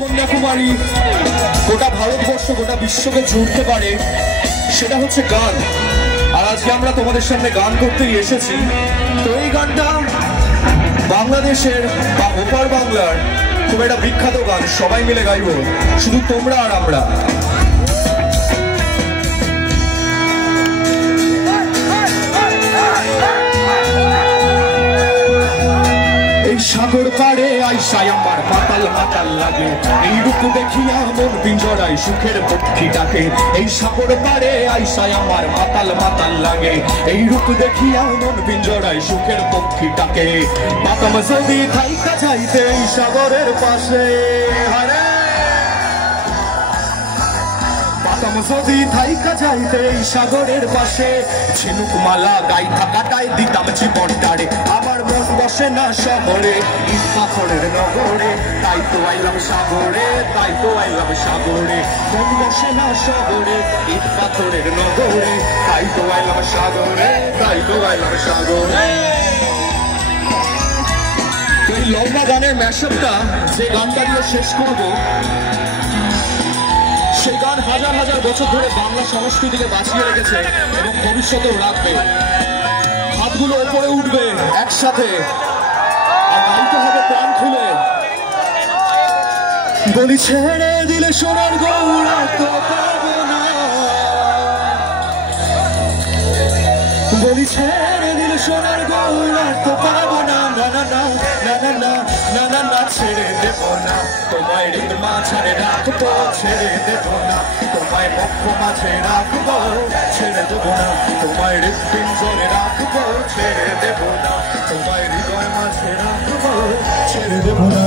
কন্যাকুমারী গোটা ভারতবর্ষ গোটা বিশ্বকে জুড়তে পারে সেটা হচ্ছে গান। আর আজকে আমরা তোমাদের সামনে গান করতেই এসেছি। তো এই গানটা বাংলাদেশের বা ওপার বাংলার খুব একটা বিখ্যাত গান, সবাই মিলে গাইব, শুধু তোমরা আর আমরা। এই সাগর পাড়ে আইসায় আমার মাতাল মাতাল লাগে, এই রূপ দেখিয়া মন পিঞ্জরায় সুখের পক্ষীটাকে। এই সাগর পাড়ে আইসায় আমার মাতাল মাতাল লাগে, এই রূপ দেখিয়া মন পিঞ্জরায় সুখের পক্ষীটাকে। পাতাম যদি থাইকা যাইতে এই সাগরের পাশে, হারে পাতাম যদি থাইকা যাইতে এই সাগরের পাশে, ঝিনুক মালা গাই থাকাটাই দিতাম জীবনটারে। আমার মন বসে না শহরে, ইট পাথরের নগরে, তাই তো আইলাম সাগরে, তাই তো আইলাম সাগরে। মন বসে না শহরে, ইট পাথরের নগরে, তাই তো আইলাম সাগরে, তাই তো আইলাম সাগরে। এই লম্বা গানের ম্যাশআপটা যে গানটা দিয়ে শেষ করবো, সেই গান হাজার হাজার বছর ধরে বাংলা সংস্কৃতিকে বাঁচিয়ে রেখেছে এবং ভবিষ্যতেও রাখবে। হাতগুলো উপরে উঠবে একসাথে আর গাইতে হবে প্রাণ খুলে। বলি ছেড়ে দিলে সোনার গৌড়া তো পাবো না, বলি ছেড়ে দিলে সোনার গৌড়া তো পাবো না। না না না না না না না না না, ছেড়ে দেবো না তোমায়, হৃদ মাঝে রাখবো, ছেড়ে দেবো না তোমায়, বক্ষ মাঝে রাখবো, ছেড়ে দেবো না তোমায়, হৃদ পিঞ্জরে রাখবো, ছেড়ে দেবো না তোমায়, হৃদয় মাঝে রাখবো, ছেড়ে দেবো না।